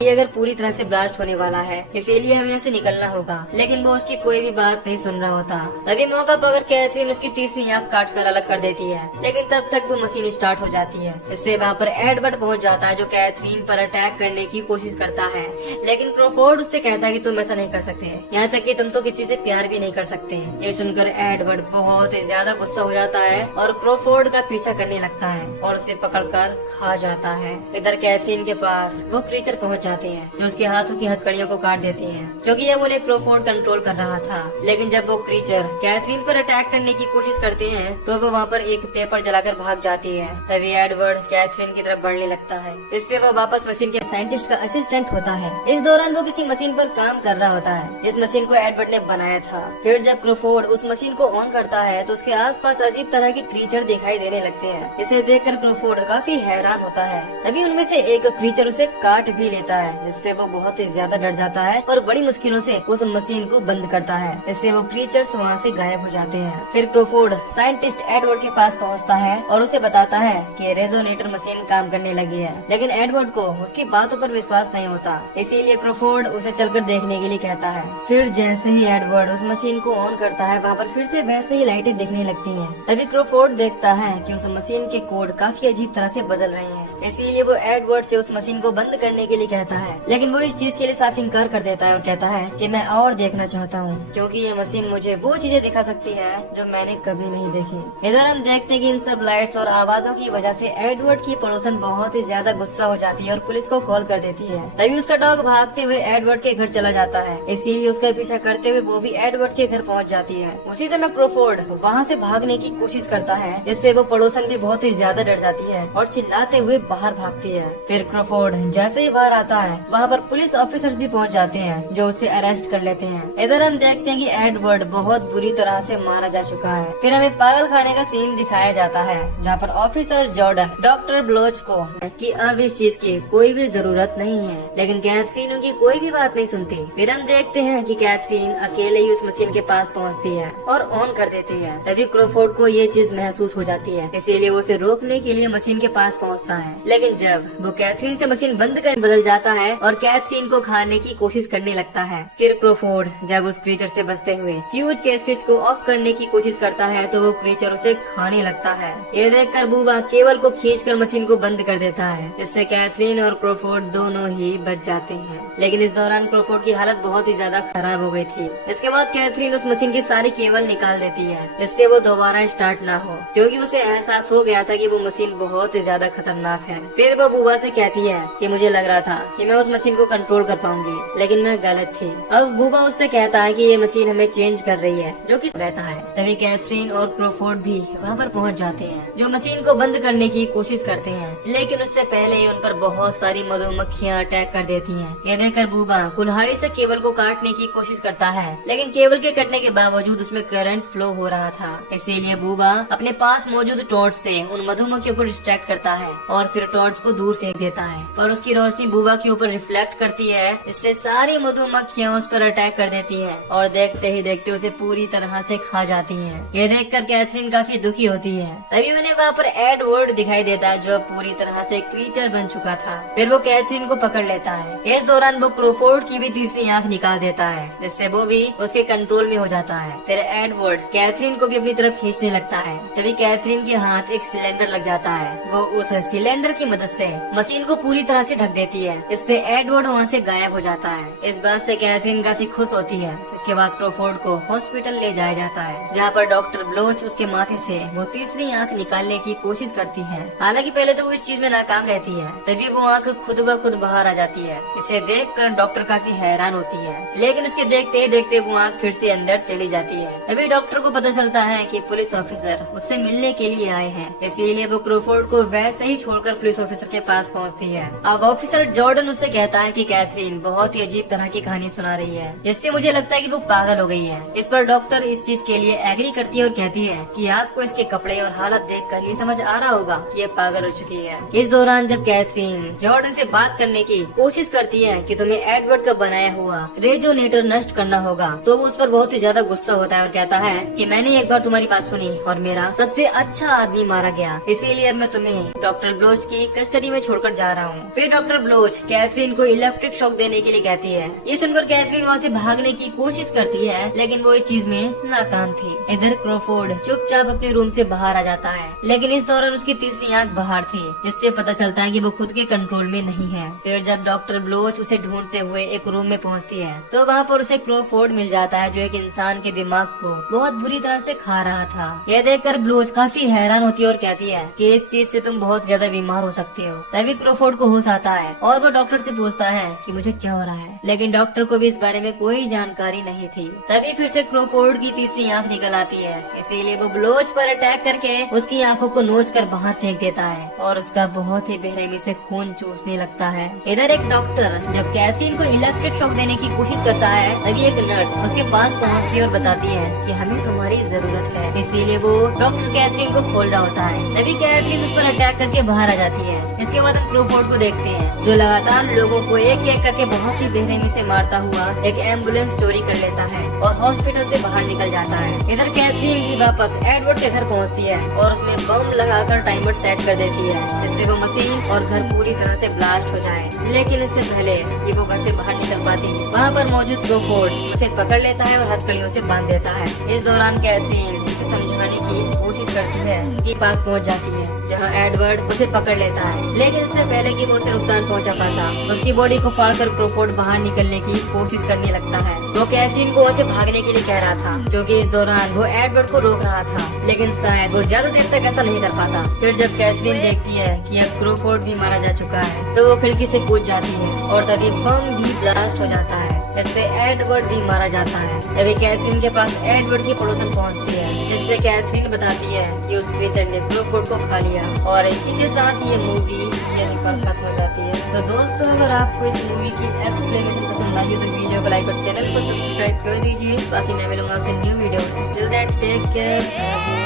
ये अगर पूरी तरह से ब्लास्ट होने वाला है, इसीलिए हमें यहाँ से निकलना होगा। लेकिन वो उसकी कोई भी बात नहीं सुन रहा होता। तभी मौका पाकर कैथरीन उसकी तीसरी आंख काट कर अलग कर देती है, लेकिन तब तक वो मशीन स्टार्ट हो जाती है। इससे वहाँ पर एडवर्ड पहुँच जाता है, जो कैथरीन पर अटैक करने की कोशिश करता है। लेकिन क्रोफोर्ड उससे कहता है कि तुम ऐसा नहीं कर सकते, यहाँ तक कि तुम तो किसी से प्यार भी नहीं कर सकते। ये सुनकर एडवर्ड बहुत ही ज्यादा गुस्सा हो जाता है और क्रोफोर्ड का पीछा करने लगता है और उसे पकड़कर खा जाता है। इधर कैथरीन के पास वो क्रीचर पहुँच जाते हैं, जो उसके हाथों की हथकड़ियों को काट देती हैं, क्योंकि ये उन्हें क्रोफोर्ड कंट्रोल कर रहा था। लेकिन जब वो क्रीचर कैथरीन पर अटैक करने की कोशिश करते हैं, तो वो वहाँ पर एक पेपर जलाकर भाग जाती है। तभी एडवर्ड कैथरीन की तरफ बढ़ने लगता है। इससे वो वापस मशीन के साइंटिस्ट का असिस्टेंट होता है। इस दौरान वो किसी मशीन पर काम कर रहा होता है। इस मशीन को एडवर्ड ने बनाया था। फिर जब क्रोफोर्ड उस मशीन को ऑन करता है, तो उसके आसपास अजीब तरह के क्रीचर दिखाई देने लगते हैं। इसे देखकर क्रोफोर्ड काफी हैरान होता है। तभी उनमें से एक क्रीचर उसे काट भी लेता है, जिससे वो बहुत ही ज्यादा डर जाता है और बड़ी मुश्किलों से उस मशीन को बंद करता है। इससे वो क्रीचर्स वहाँ से गायब हो जाते हैं। फिर क्रोफोर्ड साइंटिस्ट एडवर्ड के पास पहुँचता है और उसे बताता है कि रेजोनेटर मशीन काम करने लगी है। लेकिन एडवर्ड को उसकी बातों पर विश्वास नहीं होता, इसीलिए क्रोफोर्ड उसे चलकर देखने के लिए कहता है। फिर जैसे ही एडवर्ड उस मशीन को ऑन करता है, वहाँ पर फिर से वैसे ही लाइटें दिखने लगती हैं। तभी क्रोफोर्ड देखता है कि उस मशीन के कोड काफी अजीब तरह से बदल रहे हैं। इसीलिए वो एडवर्ड से उस मशीन को बंद करने के लिए कहता है, लेकिन वो इस चीज के लिए साफ इनकार कर देता है और कहता है कि मैं और देखना चाहता हूँ, क्योंकि ये मशीन मुझे वो चीजें दिखा सकती है जो मैंने कभी नहीं देखी। इधर हम देखते हैं कि इन सब लाइट्स और आवाजों की वजह से एडवर्ड की पड़ोसन बहुत ही ज्यादा गुस्सा हो जाती है और पुलिस को कॉल कर देती है। तभी उसका डॉग भागते हुए एडवर्ड के घर चला जाता है, इसीलिए उसका पीछा करते हुए वो भी एडवर्ड के घर पहुंच जाती है। उसी समय क्रोफोर्ड वहां से भागने की कोशिश करता है, जिससे वो पड़ोसन भी बहुत ही ज्यादा डर जाती है और चिल्लाते हुए बाहर भागती है। फिर क्रोफोर्ड जैसे ही बाहर आता है, वहाँ पर पुलिस ऑफिसर्स भी पहुँच जाते हैं, जो उसे अरेस्ट कर लेते हैं। इधर हम देखते हैं कि एडवर्ड बहुत बुरी तरह से मारा जा चुका है। फिर हमें पागल खाने का सीन दिखाया जाता है, जहाँ पर ऑफिसर जॉर्डन डॉक्टर ब्लोच को कि अब इस चीज की कोई भी जरूरत नहीं है, लेकिन कैथरीन उनकी कोई भी बात नहीं सुनती। फिर हम देखते हैं कि कैथरीन अकेले ही उस मशीन के पास पहुंचती है और ऑन कर देती है। तभी क्रोफोर्ड को ये चीज महसूस हो जाती है, इसीलिए वो उसे रोकने के लिए मशीन के पास पहुंचता है। लेकिन जब वो कैथरीन से मशीन बंद कर बदल जाता है और कैथरीन को खाने की कोशिश करने लगता है। फिर क्रोफोर्ड जब उस क्रीचर से बचते हुए फ्यूज के स्विच को ऑफ करने की कोशिश करता है, तो वो क्रीचर उसे खाने लगता है। ये देखकर बूबा केबल को खींचकर मशीन को बंद कर देता है, जिससे कैथरीन और क्रोफोर्ड दोनों ही बच जाते हैं। लेकिन इस दौरान क्रोफोर्ड की हालत बहुत ही ज्यादा खराब हो गई थी। इसके बाद कैथरीन उस मशीन की सारी केबल निकाल देती है, जिससे वो दोबारा स्टार्ट ना हो, क्योंकि उसे एहसास हो गया था कि वो मशीन बहुत ही ज्यादा खतरनाक है। फिर वो बूबा से कहती है कि मुझे लग रहा था कि मैं उस मशीन को कंट्रोल कर पाऊंगी, लेकिन मैं गलत थी। अब बूबा उससे कहता है कि ये मशीन हमें चेंज कर रही है, जो कि रहता है। तभी कैथरीन और क्रोफोर्ड भी वहाँ पर पहुँच जाते हैं, जो मशीन को बंद करने की कोशिश करते हैं, लेकिन उससे पहले ही उन पर बहुत सारी मधुमक्खियाँ अटैक कर देती हैं। ये देखकर बूबा कुल्हाड़ी से केबल को काटने की कोशिश करता है, लेकिन केबल के कटने के बावजूद उसमें करंट फ्लो हो रहा था। इसीलिए बूबा अपने पास मौजूद टॉर्च से उन मधुमक्खियों को डिस्ट्रैक्ट करता है और फिर टॉर्च को दूर फेंक देता है, और उसकी रोशनी बूबा के ऊपर रिफ्लेक्ट करती है। इससे सारी मधुमक्खियाँ उस पर अटैक कर देती हैं और देखते ही देखते उसे पूरी तरह से खा जाती हैं। ये देखकर कैथरीन काफी दुखी होती है। तभी उन्हें वहाँ पर एडवर्ड दिखाई देता है, जो पूरी तरह से क्रीचर बन चुका था। फिर वो कैथरीन को पकड़ लेता है। इस दौरान वो क्रोफोर्ड की भी तीसरी आंख निकाल देता है, जिससे वो भी उसके कंट्रोल में हो जाता है। फिर एडवर्ड कैथरीन को भी अपनी तरफ खींचने लगता है। तभी कैथरीन के हाथ एक सिलेंडर लग जाता है। वो उस सिलेंडर की मदद से मशीन को पूरी तरह से ढक देती है। इससे एडवर्ड वहाँ से गायब हो जाता है। इस बात से कैथरीन काफी खुश होती है। इसके बाद क्रोफोर्ड को हॉस्पिटल ले जाया जाता है, जहाँ पर डॉक्टर ब्लोच उसके माथे से वो तीसरी आंख निकालने की कोशिश करती है। हालांकि पहले तो वो इस चीज में नाकाम रहती है। तभी वो आंख खुद ब खुद बाहर आ जाती है। इसे देखकर डॉक्टर काफी हैरान होती है, लेकिन उसके देखते ही देखते वो आंख फिर से अंदर चली जाती है। तभी डॉक्टर को पता चलता है कि पुलिस ऑफिसर उससे मिलने के लिए आए हैं, इसीलिए वो क्रोफोर्ड को वैसे ही छोड़कर पुलिस ऑफिसर के पास पहुंचती है। अब ऑफिसर जॉर्डन उससे कहता है कि कैथरीन बहुत ही अजीब तरह की कहानी सुना रही है, जिससे मुझे लगता है कि वो पागल हो गई है। इस पर डॉक्टर इस चीज के लिए एग्री करती है और कहती है कि आपको इसके कपड़े और हालत देखकर ये समझ आ रहा होगा कि ये पागल हो चुकी है। इस दौरान जब कैथरीन जॉर्डन से बात करने की कोशिश करती है कि तुम्हें एडवर्ड का बनाया हुआ रेजोनेटर नष्ट करना होगा, तो वो उस पर बहुत ही ज्यादा गुस्सा होता है और कहता है कि मैंने एक बार तुम्हारी बात सुनी और मेरा सबसे अच्छा आदमी मारा गया, इसीलिए अब मैं तुम्हें डॉक्टर ब्लोच की कस्टडी में छोड़कर जा रहा हूँ। फिर डॉक्टर ब्लोच कैथरीन को इलेक्ट्रिक शॉक देने के लिए कहती है। ये सुनकर कैथरीन वहाँ से भागने की कोशिश करती है, लेकिन वो इस चीज में नाकाम थी। इधर क्रॉफोर्ड चुपचाप अपने रूम से बाहर आ जाता है, लेकिन इस दौरान उसकी तीसरी आंख बाहर थी, जिससे पता चलता है कि वो खुद के कंट्रोल में नहीं है। फिर जब डॉक्टर ब्लोच उसे ढूंढते हुए एक रूम में पहुंचती है, तो वहाँ पर उसे क्रॉफोर्ड मिल जाता है, जो एक इंसान के दिमाग को बहुत बुरी तरह से खा रहा था। यह देखकर ब्लोच काफी हैरान होती है और कहती है कि इस चीज से तुम बहुत ज्यादा बीमार हो सकते हो। तभी क्रॉफोर्ड को होश आता है और वो डॉक्टर से पूछता है कि मुझे क्या हो रहा है, लेकिन डॉक्टर को भी इस बारे में कोई जानकारी नहीं थी। तभी फिर से क्रॉफोर्ड की तीसरी आंख निकल आती है, इसीलिए वो ब्लोच पर अटैक करके उसकी आंखों को नोच कर बाहर फेंक देता है और उसका बहुत ही बेरहमी से खून चूसने लगता है। इधर एक डॉक्टर जब कैथरीन को इलेक्ट्रिक शॉक देने की कोशिश करता है, तभी एक नर्स उसके पास पहुंचती है और बताती है कि हमें तुम्हारी जरूरत है, इसीलिए वो डॉक्टर कैथरीन को खोल रहा होता है। तभी कैथरीन उस पर अटैक करके बाहर आ जाती है। इसके बाद हम क्रॉफोर्ड को देखते हैं, जो लगातार लोगों को एक एक करके बहुत ही बेरहमी से मारता हुआ एक एम्बुलेंस चोरी कर लेता है और हॉस्पिटल से बाहर निकल जाता है। इधर कैथरीन भी वापस एडवर्ड के घर पहुंचती है और उसमें बम लगाकर टाइमर सेट कर देती है, जिससे वो मशीन और घर पूरी तरह से ब्लास्ट हो जाए। लेकिन इससे पहले कि वो घर से बाहर निकल पाती है, वहाँ पर मौजूद क्रॉफोर्ड उसे पकड़ लेता है और हथकड़ियों से बांध देता है। इस दौरान कैथरीन उसे समझाने की कोशिश करती है कि पास पहुँच जाती है, जहाँ एडवर्ड उसे पकड़ लेता है, लेकिन इससे पहले कि वो उसे नुकसान पहुंचा पाता, उसकी बॉडी को फाड़कर क्रॉफोर्ड बाहर निकलने की कोशिश करने लगता है। वो कैथरीन को वहाँ से भागने के लिए कह रहा था, क्योंकि इस दौरान वो एडवर्ड को रोक रहा था, लेकिन शायद वो ज्यादा देर तक ऐसा नहीं कर पाता। फिर जब कैथरीन देखती है कि अब क्रॉफोर्ड भी मारा जा चुका है, तो वो खिड़की से कूद जाती है और तभी बम भी ब्लास्ट हो जाता है, जिससे एडवर्ड भी मारा जाता है। तभी कैथरीन के पास एडवर्ड की पड़ोसन पहुंचती है, जिससे कैथरीन बताती है कि उस क्रीचर ने क्रॉफोर्ड को खा लिया। और इसी के साथ ये मूवी यहीं पर खत्म हो जाती है। तो दोस्तों, अगर आपको इस मूवी की एक्सप्लेनेशन पसंद आई हो तो वीडियो को लाइक और चैनल को सब्सक्राइब कर दीजिए। बाकी मैं मिलूंगा आपसे new video. Till that take care.